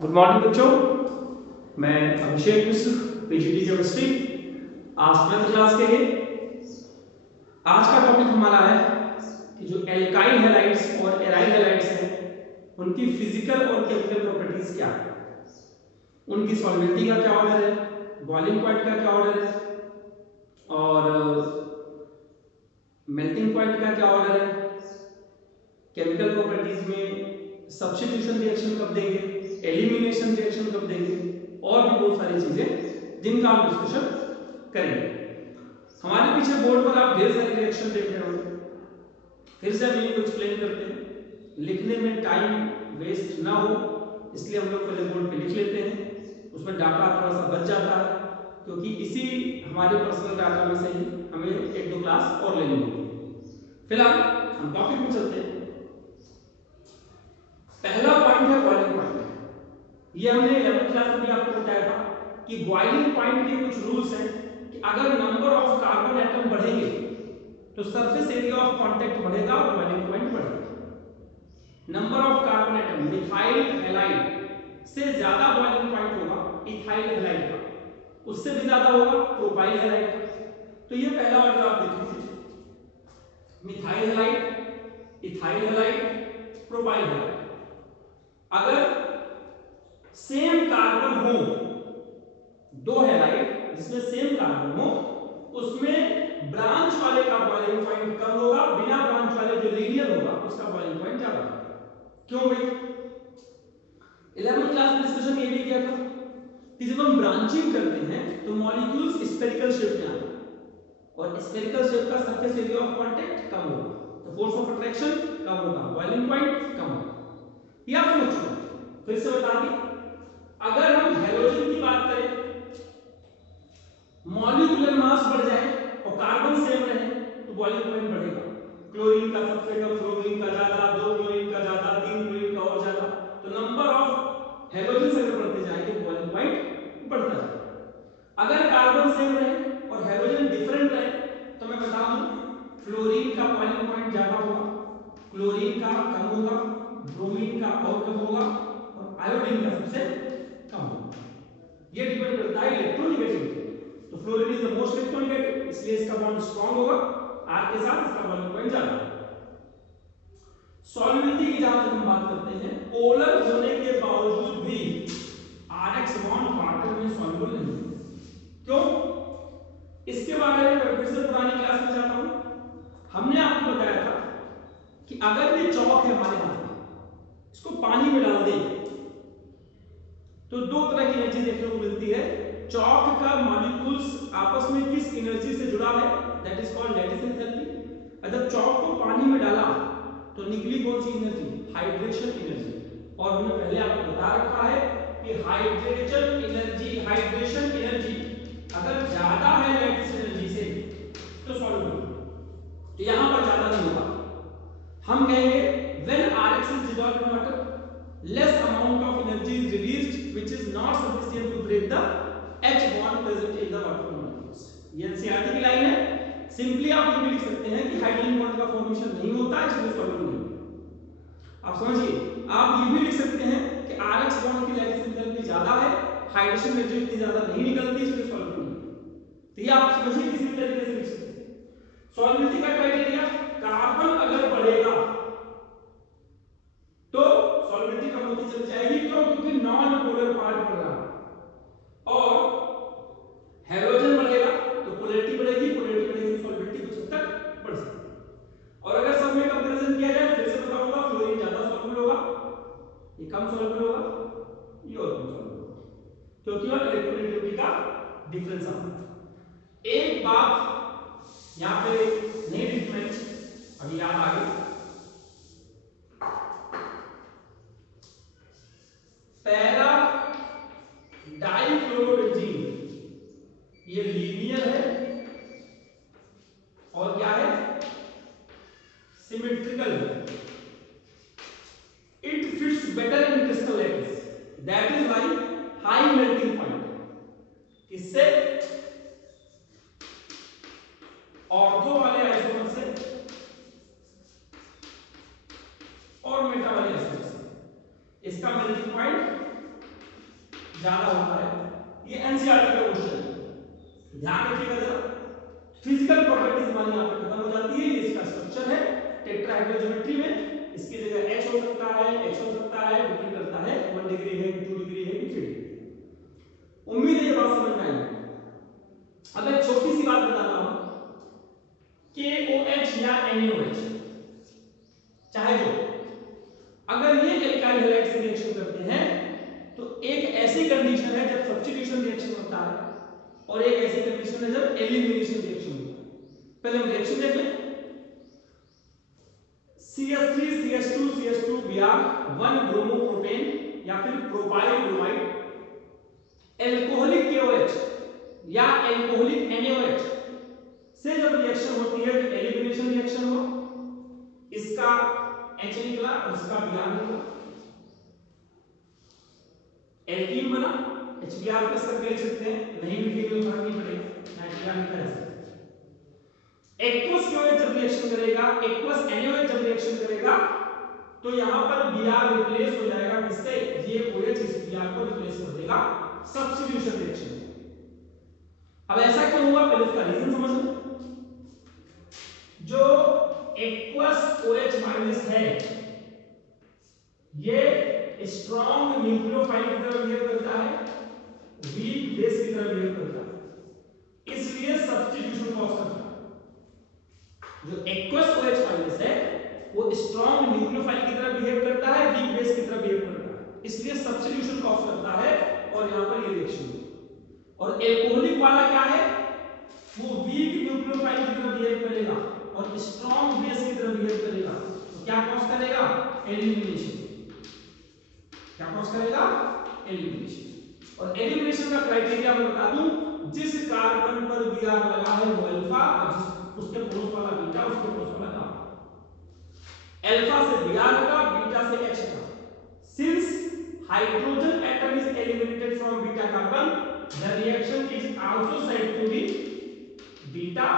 Good morning बच्चों, मैं अभिषेक मिश्र, PGT chemistry. आज 12th क्लास के लिए आज का टॉपिक हमारा है कि जो एल्काइल हैलाइड्स और एराइल हैलाइड्स हैं उनकी फिजिकल और केमिकल प्रॉपर्टीज क्या है, उनकी सॉल्युबिलिटी का क्या ऑर्डर है, बॉइलिंग पॉइंट का क्या ऑर्डर है और मेल्टिंग पॉइंट का क्या ऑर्डर है, केमिकल प्रॉपर्टीज में सब्स्टिट्यूशन रिएक्शन कब देंगे, एलिमिनेशन रिएक्शन कब देंगे और भी बहुत सारी चीजें जिनका हम डिस्कशन करेंगे। हमारे पीछे बोर्ड पर आप ढेर सारे रिएक्शन देख रहे होंगे, फिर से हम इनको एक्सप्लेन करते हैं। लिखने में टाइम वेस्ट ना हो इसलिए हम लोग पहले बोर्ड पे लिख लेते हैं, उसमें डाटा थोड़ा सा बच जाता है क्योंकि इसी हमारे पर्सनल डाटा में से ही हमें एक दो क्लास और लेनी होगी। फिलहाल हम टॉपिक में चलते हैं। पहला पॉइंट है बॉइलिंग पॉइंट। ये हमने 11th क्लास में भी आपको बताया था कि बॉइलिंग पॉइंट के कुछ रूल्स हैं कि अगर नंबर ऑफ कार्बन एटम बढ़ेंगे तो सरफेस एरिया ऑफ कांटेक्ट बढ़ेगा और बॉइलिंग पॉइंट बढ़ेगा। Number of carbon atom methyl halide से ज्यादा बॉइलिंग पॉइंट होगा इथाइल हैलाइड का, उससे भी ज्यादा होगा प्रोपाइल हैलाइड का। तो ये पहला ऑर्डर आप देख लीजिए, methyl halide, ethyl halide, propyl halide. अगर सेम कार्बन हो, दो हैलाइड जिसमें सेम कार्बन हो, उसमें ब्रांच वाले का बॉइलिंग पॉइंट कम होगा, बिना ब्रांच वाले जो लीनियर होगा उसका बॉइलिंग पॉइंट ज्यादा होगा। क्यों भाई? 11th क्लास में डिस्कशन ये भी किया था कि जब हम ब्रांचिंग करते हैं तो मॉलिक्यूल्स स्फेरिकल शेप में आते हैं और स्फेरिकल शेप का सरफेस एरिया ऑफ कांटेक्ट कम होगा, तो फोर्स ऑफ अट्रैक्शन कम होगा, बॉइलिंग पॉइंट कम होगा। ये आप समझ चुके हैं। फिर से बता दें, अगर हम हैलोजन की बात करें, मॉलिक्यूलर मास बढ़ जाए और कार्बन सेम रहे तो बॉइलिंग पॉइंट बढ़ेगा। क्लोरीन का सबसे कम, फ्लोरीन का ज्यादा, दो क्लोरीन का ज्यादा, तीन क्लोरीन का और ज्यादा, तो नंबर ऑफ हैलोजन अगर बढ़ते जाएंगे तो बॉइलिंग पॉइंट बढ़ता जाएगा। अगर कार्बन सेम रहे और हैलोजन डिफरेंट रहे तो मैं बता दूं फ्लोरीन का बॉइलिंग पॉइंट ज्यादा होगा, क्लोरीन का कम होगा, ब्रोमीन का और कम होगा और आयोडीन का सबसे कम होगा। ये डिपेंड करता है इलेक्ट्रोनेगेटिविटी। तो fluorine is the most electronegative, इसलिए इसका बॉन्ड स्ट्रांग होगा, आर के साथ इसका बॉइलिंग पॉइंट ज्यादा होगा। सॉल्युबिलिटी की जहां तक हम बात करते हैं, पोलर होने के बावजूद भी आरएक्स बॉन्ड वाटर में सॉल्युबल नहीं है। क्यों? इसके बारे में मैं फिर से पुरानी क्लास में जाता हूं। हमने आपको बताया था कि अगर ये चौक है हमारे हाथ में, इसको पानी में डाल दें तो दो तरह की एनर्जी देखने को मिलती है। चौक का मॉलिक्यूल्स आपस में किस एनर्जी से जुड़ा है, that is called lattice enthalpy. अगर चौक को पानी में डाला तो निकली कौन सी एनर्जी? Hydration energy. और हमने पहले आपको बता रखा है कि हाइड्रेशन एनर्जी अगर ज्यादा है लैटिस एनर्जी से तो सॉल्युबल, तो यहां पर ज्यादा नहीं होगा। हम कहेंगे when Rx is dissolved in water, less amount of energy is released which is not sufficient to break the H bond present in the water molecules। ये एनसीईआरटी की लाइन है। सिंपली आप ये भी लिख सकते हैं कि हाइड्रोजन बॉन्ड का फॉर्मेशन नहीं होता इसलिए सॉल्युबल नहीं। आप समझिए, आप ये भी लिख सकते हैं कि Rx बॉन्ड की लैटिस एंथैल्पी ज्यादा है, हाइड्रेशन एनर्जी इतनी ज्यादा नहीं निकलती इसलिए सॉल्युबल नहीं। तो ये आप समझिए किसी भी तरीके से लिख सकते हैं। सॉल्युबिलिटी का क्राइटेरिया, कार्बन अगर बढ़ेगा तो सॉल्युबिलिटी कम होती चली जाएगी। क्यों? क्योंकि नॉन पोलर पार्ट बढ़ रहा है। और हैलोजन बढ़ेगा तो पोलैरिटी बढ़ेगी, पोलैरिटी बढ़ेगी तो सॉल्युबिलिटी कुछ हद तक बढ़ सकती है। और अगर सब में कंपैरिजन किया जाए, फिर से बताऊंगा, फ्लोरीन ज्यादा सॉल्युबल होगा, ये कम सॉल्युबल होगा, ये और कम सॉल्युबल होगा, क्योंकि वह इलेक्ट्रोनेगेटिविटी का डिफरेंस आता है। एक बात यहां पे नहीं लिखी मैंने, अभी याद आ गई। पैरा डाइफ्लोरोबेंजीन ये लीनियर है और क्या है? सिमेट्रिकल है। It fits better in crystal lattice, that is why high melting point. इससे ऑर्थो वाले आइसोमर से और मेटा वाले आइसोमर से इसका मेल्टिंग पॉइंट ज्यादा होता है। ये एनसीईआरटी का क्वेश्चन है, ध्यान रखिएगा जरा। फिजिकल प्रॉपर्टीज हमारी यहाँ पे खत्म हो जाती है। ये इसका स्ट्रक्चर है टेट्राहेड्रल ज्योमेट्री में। इसकी जगह H हो सकता है, H हो सकता है, डिपेंड करता है 1 डिग्री है, 2 डिग्री है, 3 डिग्री। उम्मीद है ये बात समझ में आई। अब एक छोटी सी बात बताता हूं, KOH या NaOH चाहे जो, अगर ये एल्काइल हैलाइड से रिएक्शन करते हैं तो एक ऐसी कंडीशन है जब सब्स्टिट्यूशन रिएक्शन होता है और एक ऐसी कंडीशन है जब एलिमिनेशन रिएक्शन होता है। पहले हम रिएक्शन देख लें। CH3 CH2 CH2 Br 1 bromopropane या फिर प्रोपाइल ब्रोमाइड एल्कोहलिक KOH या एल्कोहलिक NaOH से जब रिएक्शन होती है तो एलिमिनेशन रिएक्शन हो, इसका H निकला और इसका Br निकला, एल्कीन बना, HBr प्लस करके लिख सकते हैं, नहीं भी लिखेंगे तो फर्क नहीं पड़ेगा, नाइट्रोजन निकला है। एक्वस KOH जब रिएक्शन करेगा, एक्वस NaOH जब रिएक्शन करेगा तो यहां पर Br रिप्लेस हो जाएगा किससे, ये OH इस Br को रिप्लेस कर देगा सब्स्टिट्यूशन रिएक्शन। अब ऐसा क्यों हुआ, पहले इसका रीजन समझ लो। जो एक्वस OH माइनस है ये स्ट्रॉन्ग न्यूक्लियोफाइल की तरह बिहेव करता है, वीक बेस की तरह बिहेव करता है, इसलिए सब्स्टिट्यूशन कॉज करता है। जो एक्वस OH माइनस है वो स्ट्रॉन्ग न्यूक्लियोफाइल की तरह बिहेव करता है, वीक बेस की तरह बिहेव करता है, इसलिए सब्स्टिट्यूशन कॉज करता है और यहां पर ये रिएक्शन। और एल्कोहलिक वाला क्या है, वो वीक न्यूक्लियोफाइल की तरह बिहेव करेगा और स्ट्रॉन्ग बेस की तरह बिहेव करेगा, तो क्या कॉज करेगा, एलिमिनेशन। क्या कॉज करेगा, एलिमिनेशन। और एलिमिनेशन का क्राइटेरिया मैं बता दूं, जिस कार्बन पर Br लगा है वो अल्फा और जिस उसके पड़ोस वाला बीटा, उसके पड़ोस वाला गामा। अल्फा से Br का, बीटा से H का। Since hydrogen atom is eliminated from beta carbon, the reaction is also said to be beta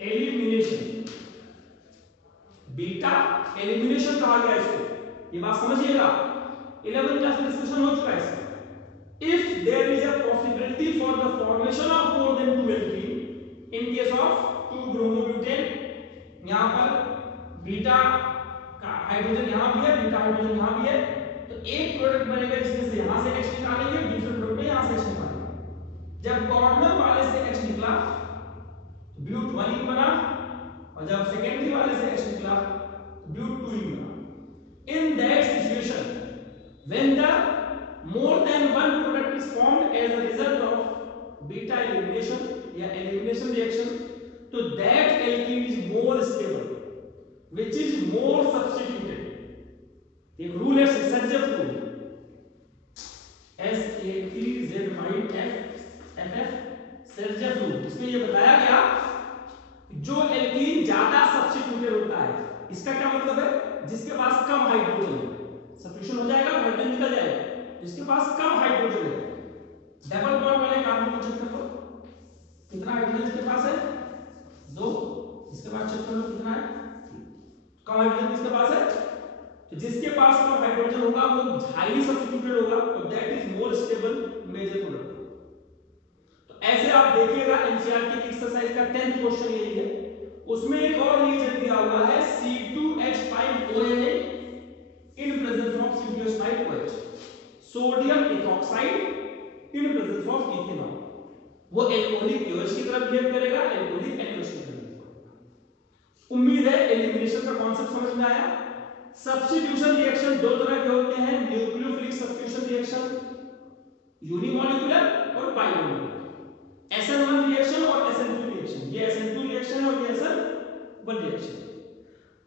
elimination. Beta elimination कहा गया इसको, ये बात समझिएगा। 11th क्लास में डिस्कशन हो चुका है इसका। If there is a possibility for the formation of more than 2 alkene in case of 2 bromobutane, यहाँ पर बीटा का हाइड्रोजन यहाँ भी है, बीटा हाइड्रोजन यहाँ भी है, तो एक प्रोडक्ट बनेगा जिसमें से यहाँ से H निकालेंगे, दूसरे प्रोडक्ट में यहाँ से H निकालेंगे। जब कॉर्नर वाले से H निकला ब्यूट 1 बना और जब सेकेंडरी वाले से H निकला ब्यूट 2 बना। In that situation, when the more than one product is formed as a result of beta elimination या elimination reaction, तो that alkene is more stable, which is more substituted. एक रूल है सर्जेफ rule, SA3Z5FF सर्जेफ rule. इसमें ये बताया गया जो alkene ज्यादा सब्स्टिट्यूटेड होता है, इसका क्या मतलब है, जिसके पास कम हाइड्रोजन है, सब्स्टिट्यूशन हो जाएगा, हाइड्रोजन निकल जाएगा, जिसके पास कम हाइड्रोजन है। डबल बॉन्ड वाले कार्बन को चेक करो, कितना हाइड्रोजन इसके पास है, 2, इसके पास चेक करो कितना है, कम हाइड्रोजन किसके पास है, तो जिसके पास कम हाइड्रोजन होगा वो हाईली सब्स्टिट्यूटेड होगा और that is more stable major product. तो ऐसे आप देखिएगा एनसीईआरटी की एक्सरसाइज का 10th क्वेश्चन यही है। उसमें एक और रिएजेंट दिया हुआ है C2H5ONA in presence of C2H5OH, sodium ethoxide in presence of ethanol. वो एल्कोहलिक KOH की तरह बिहेव करेगा, एल्कोहलिक NaOH की तरह। उम्मीद है एलिमिनेशन का कॉन्सेप्ट समझ में आया। सब्स्टिट्यूशन रिएक्शन दो तरह के होते हैं, न्यूक्लियोफिलिक सब्स्टिट्यूशन रिएक्शन यूनिमॉलिक्यूलर और बाइमॉलिक्यूलर, SN1 रिएक्शन और SN2 रिएक्शन। ये SN2 रिएक्शन है और ये SN1 रिएक्शन।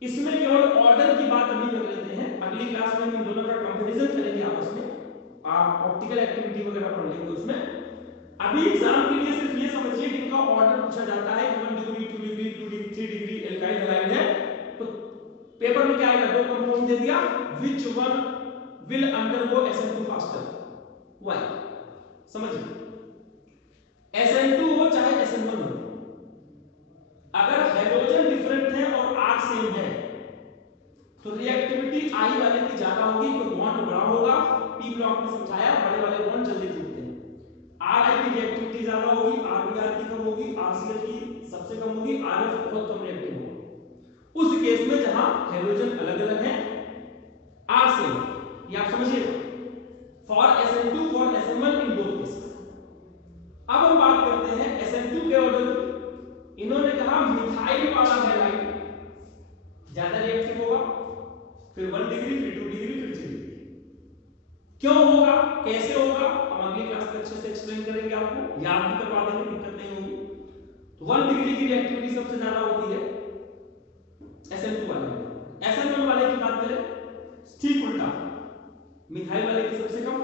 इसमें केवल ऑर्डर की बात अभी कर लेते हैं, अगली क्लास में हम इन दोनों का कंपैरिजन करेंगे आपस में, आप ऑप्टिकल एक्टिविटी वगैरह पढ़ लेंगे उसमें। अभी एग्जाम के लिए सिर्फ ये समझिए कि इनका ऑर्डर पूछा जाता है कि 1 degree 2 degree 2 degree 3 degree alkyl halide है, तो पेपर में क्या आएगा, दो कंपाउंड दे दिया, which one will undergo SN2 faster, why, समझिए। SN2 हो चाहे SN1 हो, अगर हाइड्रोजन डिफरेंट है और R सेम है तो रिएक्टिविटी आई वाले की ज्यादा होगी, तो बॉन्ड बड़ा होगा। पी ब्लॉक में समझाया बड़े वाले बॉन्ड जल्दी टूटते हैं। आर आई की रिएक्टिविटी ज्यादा होगी, आर बी आर की कम होगी, आर सी एल की सबसे कम होगी, आर एफ बहुत कम रिएक्टिव होगा उस केस में जहां हाइड्रोजन अलग अलग है, आर सेम, ये आप समझिए for SN2 for SN1 in both cases. अब हम बात करते हैं SN2 के ऑर्डर की। इन्होंने कहा मिथाइल वाला हैलाइड ज्यादा रिएक्टिव होगा, फिर 1 डिग्री, फिर 2 डिग्री, फिर 3 डिग्री। क्यों होगा, कैसे होगा, हम अगली क्लास में अच्छे से एक्सप्लेन करेंगे, आपको याद भी करवा देंगे, दिक्कत नहीं होगी। तो 1 डिग्री की रिएक्टिविटी सबसे ज्यादा होती है SN2 वाले में। SN1 वाले की बात करें ठीक उल्टा, मिथाइल वाले की सबसे कम,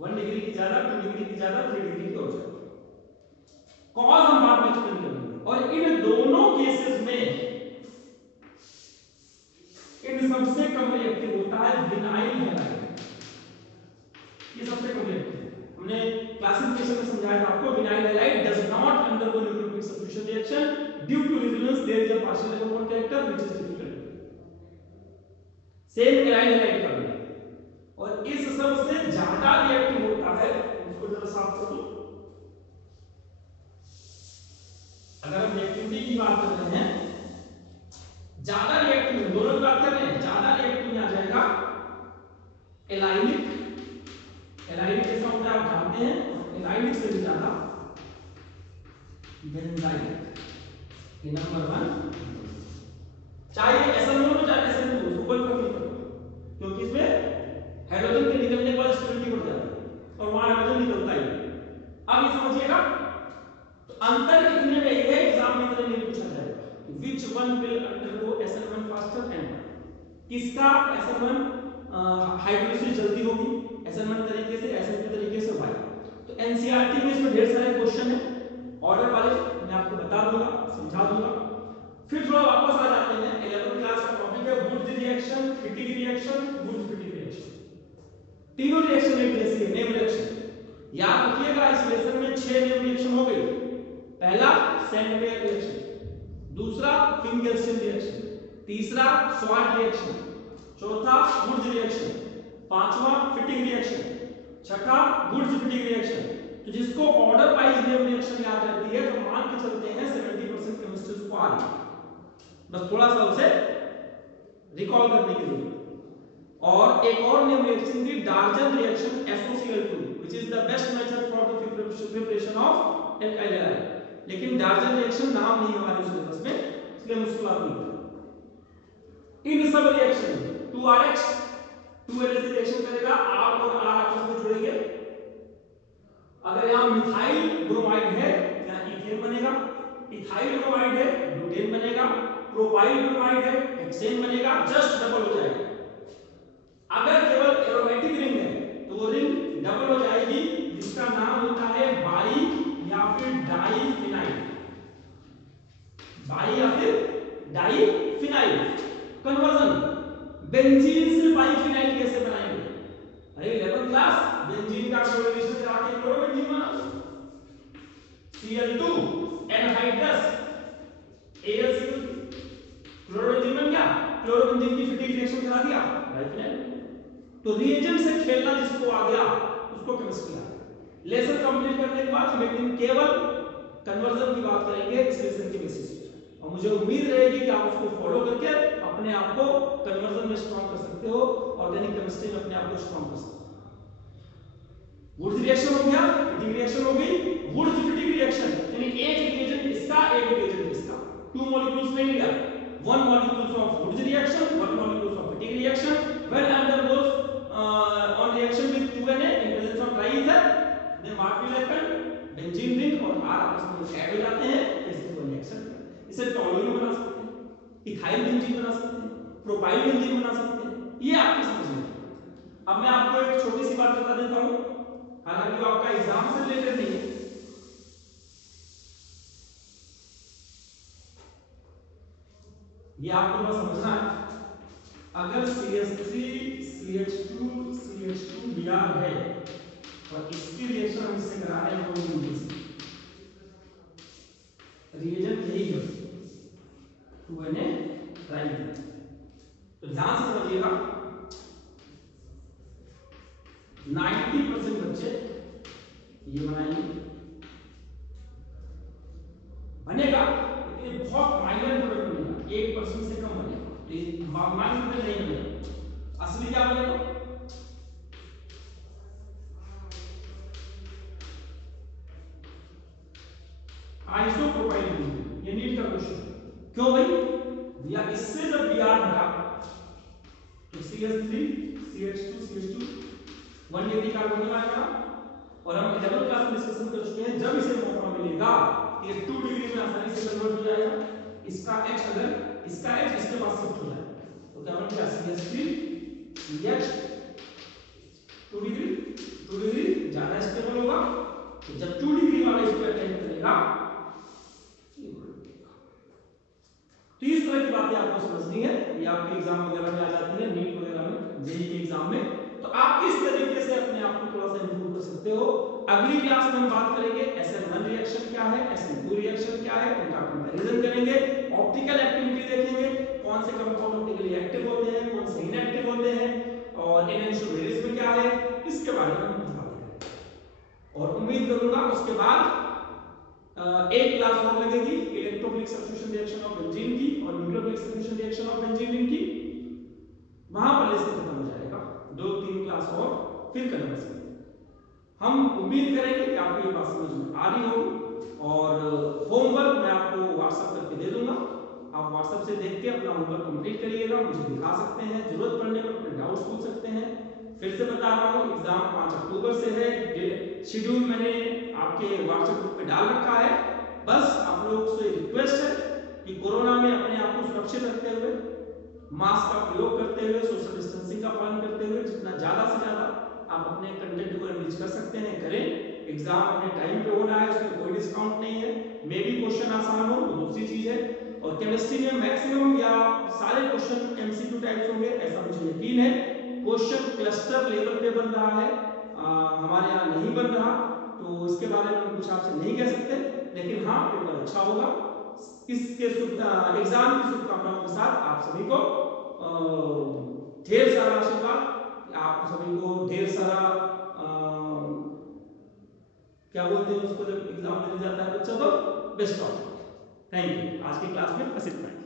1 डिग्री की ज्यादा, 2 डिग्री की ज्यादा, 3 डिग्री की और ज्यादा। कॉज हम बाद में एक्सप्लेन करेंगे। और इन दोनों केसेस में इन सबसे कम रिएक्टिव होता है विनाइल हैलाइड, ये सबसे कम रिएक्टिव है। हमने क्लासिफिकेशन में समझाया था आपको, vinyl halide does not undergo nucleophilic substitution reaction due to resonance, there is a partial electron bond character which is difficult. Same aryl halide का भी, और इस सबसे ज्यादा रिएक्टिव होता है, इसको जरा साफ कर दो। अगर हम रिएक्टिविटी की बात कर रहे हैं, ज्यादा रिएक्टिव दोनों की बात कर रहे हैं, ज्यादा रिएक्टिव में आ जाएगा एलाइनिक। एलाइनिक कैसा होता है आप जानते हैं, एलाइनिक से भी ज्यादा बेंजाइल, ये नंबर 1। चाहे SN1 हो चाहे SN2 हो, कोई फर्क नहीं पड़ता, क्योंकि इसमें हाइड्रोजन के निकलने के बाद स्टेबिलिटी बढ़ जाती है और वहां हाइड्रोजन निकलता ही। अब ये समझिएगा, तो अंतर कितने में है एग्जाम में इतना नहीं पूछा जाएगा। Which one will undergo SN1 faster and why? किसका SN1 हाइड्रोलिसिस जल्दी होगी SN1 तरीके से, SN2 तरीके से, why? तो NCERT में इसमें ढेर सारे क्वेश्चन हैं, ऑर्डर वाले मैं आपको बता दूंगा, समझा दूंगा। फिर थोड़ा वापस आ जाते हैं, 11th क्लास का टॉपिक है Wurtz reaction, Fittig reaction, Wurtz Fittig reaction. तीनों रिएक्शन एक जैसी है, नेम रिएक्शन। याद रखिएगा इस लेसन में 6 नेम रिएक्शन हो गई। पहला सैंडपेयर रिएक्शन, दूसरा फिंगेल्स्टीन रिएक्शन, तीसरा स्वाट रिएक्शन, चौथा वुड्स रिएक्शन, पांचवा फिटिंग रिएक्शन, छठा वुड्स फिटिंग रिएक्शन। तो जिसको ऑर्डर वाइज नेम रिएक्शन याद रहती है, तो मान के चलते हैं 70% केमिस्ट्री उसको आ गई, बस थोड़ा सा उसे रिकॉल करने की जरूरत। और एक और नेम रिएक्शन थी डार्जन reaction SOCl2, which is the best method for the preparation of alkyl halide. लेकिन डार्जन रिएक्शन नाम नहीं हमारे सिलेबस में, इसलिए हम उसको लागू नहीं करेंगे। इन सब रिएक्शन 2RX 2LH रिएक्शन करेगा, R और R आपस में जुड़ेंगे। अगर यहां मिथाइल ब्रोमाइड है, यहां इथेन बनेगा, इथाइल ब्रोमाइड है, ब्यूटेन बनेगा, प्रोपाइल ब्रोमाइड है, हेक्सेन बनेगा, जस्ट डबल हो जाएगा। अगर केवल एरोमेटिक रिंग है, तो वो रिंग डबल हो जाएगी, जिसका नाम होता है बाई या फिर डाइफिनाइल, बाई या फिर डाइफिनाइल। कन्वर्जन बेंजीन से बाइफिनाइल कैसे बनाएंगे? अरे 11th क्लास, बेंजीन का क्लोरीनेशन करा के क्लोरोबेंजीन बना, Cl2 एनहाइड्रस AlCl, क्लोरोबेंजीन बन गया, क्लोरोबेंजीन की फिटिंग रिएक्शन करा दिया बाइफिनाइल। तो रिएजेंट से खेलना जिसको आ गया उसको केमिस्ट्री आ गया। लेसन कंप्लीट करने के बाद हम एक दिन केवल कन्वर्जन की बात करेंगे इस लेसन के बेसिस पे, और मुझे उम्मीद रहेगी कि आप उसको फॉलो करके अपने आप को कन्वर्जन में स्ट्रांग कर सकते हो, ऑर्गेनिक केमिस्ट्री में अपने आप को स्ट्रांग कर सकते हो। वुड्स रिएक्शन हो गया, फिटिंग रिएक्शन हो गई। वुड्स फिटिंग रिएक्शन यानी एक रिएजेंट इसका, एक रिएजेंट इसका, 2 मॉलिक्यूल्स नहीं लिया, 1 molecules of Wurtz reaction, 1 molecules of fitting reaction, when undergoes on reaction with 2Na in presence of triether, then what will happen? Benzene ring और R आपस में ऐड हो जाते हैं, इससे कोई रिएक्शन इसे टॉलूइन बना सकते हैं, इथाइल बेंजीन बना सकते हैं, प्रोपाइल बेंजीन बना सकते हैं। ये आपकी समझ में। अब मैं आपको एक छोटी सी बात बता देता हूं, हालांकि वो आपका एग्जाम से रिलेटेड नहीं है। ये आपको बस समझना है, अगर CH3 CH2 CH2 Br है और इसकी रिएक्शन हम इससे करा रहे हैं क्लोरीन से, रिएजेंट यही है 2Na ट्राइथर। तो ध्यान से समझिएगा 90% बच्चे ये बनाएंगे, बनेगा लेकिन बहुत माइनर प्रोडक्ट बनेगा, 1% से कम बनेगा, माइनर प्रोडक्ट नहीं बनेगा। असली क्या बनेगा? आइसोप्रोपाइल, ये नीट का क्वेश्चन। क्यों भाई? भैया इससे जब Br हटा तो CH3 CH2 CH2 1 degree carbon आएगा, और हम 11th क्लास में डिस्कशन कर चुके हैं जब इसे मौका मिलेगा ये 2 डिग्री में आसानी से कन्वर्ट हो जाएगा। इसका H अगर इसका H इसके पास शिफ्ट हो जाए तो क्या बनेगा? CH3 CH 2 डिग्री ज्यादा स्टेबल होगा, तो जब 2 डिग्री वाला इस पे अटैक करेगा तो इस तरह की बातें आपको समझनी है, ये आपके एग्जाम वगैरह में आ जाती है, नीट वगैरह में, जेईई के एग्जाम में, तो आप किस तरीके से अपने आप को थोड़ा सा इंप्रूव कर सकते हो। अगली क्लास में हम बात करेंगे SN1 रिएक्शन क्या है, SN2 रिएक्शन क्या है, उनका कंपैरिजन करेंगे, ऑप्टिकल एक्टिविटी देखेंगे, कौन से कंपाउंड ऑप्टिकली एक्टिव होते हैं, कौन से इनएक्टिव होते हैं, और एनेंशियोमेरिज्म क्या है, इसके बारे में हम बात करेंगे। और उम्मीद करूंगा उसके बाद एक क्लास और लगेगी electrophilic substitution reaction of benzene की और nucleophilic substitution reaction of benzene की, वहां पर लेसन खत्म हो जाएगा। 2-3 क्लास और फिर करना है। हम उम्मीद करेंगे कि आपको ये बात समझ में आ रही होगी, और होमवर्क मैं आपको व्हाट्सएप करके दे दूंगा, आप व्हाट्सएप से देख के अपना होमवर्क कंप्लीट करिएगा, मुझे दिखा सकते हैं, जरूरत पड़ने पर अपने डाउट्स पूछ सकते हैं। फिर से बता रहा हूँ एग्जाम 5 अक्टूबर से है, शेड्यूल मैंने आपके व्हाट्सएप ग्रुप पे डाल रखा है। बस आप लोगों से रिक्वेस्ट है कि कोरोना में अपने आप को सुरक्षित रखते हुए, मास्क का प्रयोग करते हुए, सोशल डिस्टेंसिंग का पालन करते हुए जितना ज्यादा से ज्यादा आप अपने कंटेंट को एनरिच कर सकते हैं करें। एग्जाम अपने टाइम पे होना है, उसमें कोई डिस्काउंट नहीं है, मे भी क्वेश्चन आसान हो वो दूसरी चीज है, और केमिस्ट्री में मैक्सिमम या सारे क्वेश्चन एमसीक्यू टाइप्स होंगे ऐसा मुझे यकीन है। क्वेश्चन क्लस्टर लेवल पे बन रहा है, हमारे यहाँ नहीं बन रहा, तो इसके बारे में कुछ आपसे नहीं कह सकते, लेकिन हाँ पेपर अच्छा होगा। इसके एग्जाम की शुभकामनाओं के साथ आप सभी को ढेर सारा आशीर्वाद, आप सभी को ढेर सारा क्या बोलते हैं उसको जब एग्जाम देने जाता है बच्चा, तो बेस्ट ऑफ। Thank you. आज की क्लास में बस इतना ही।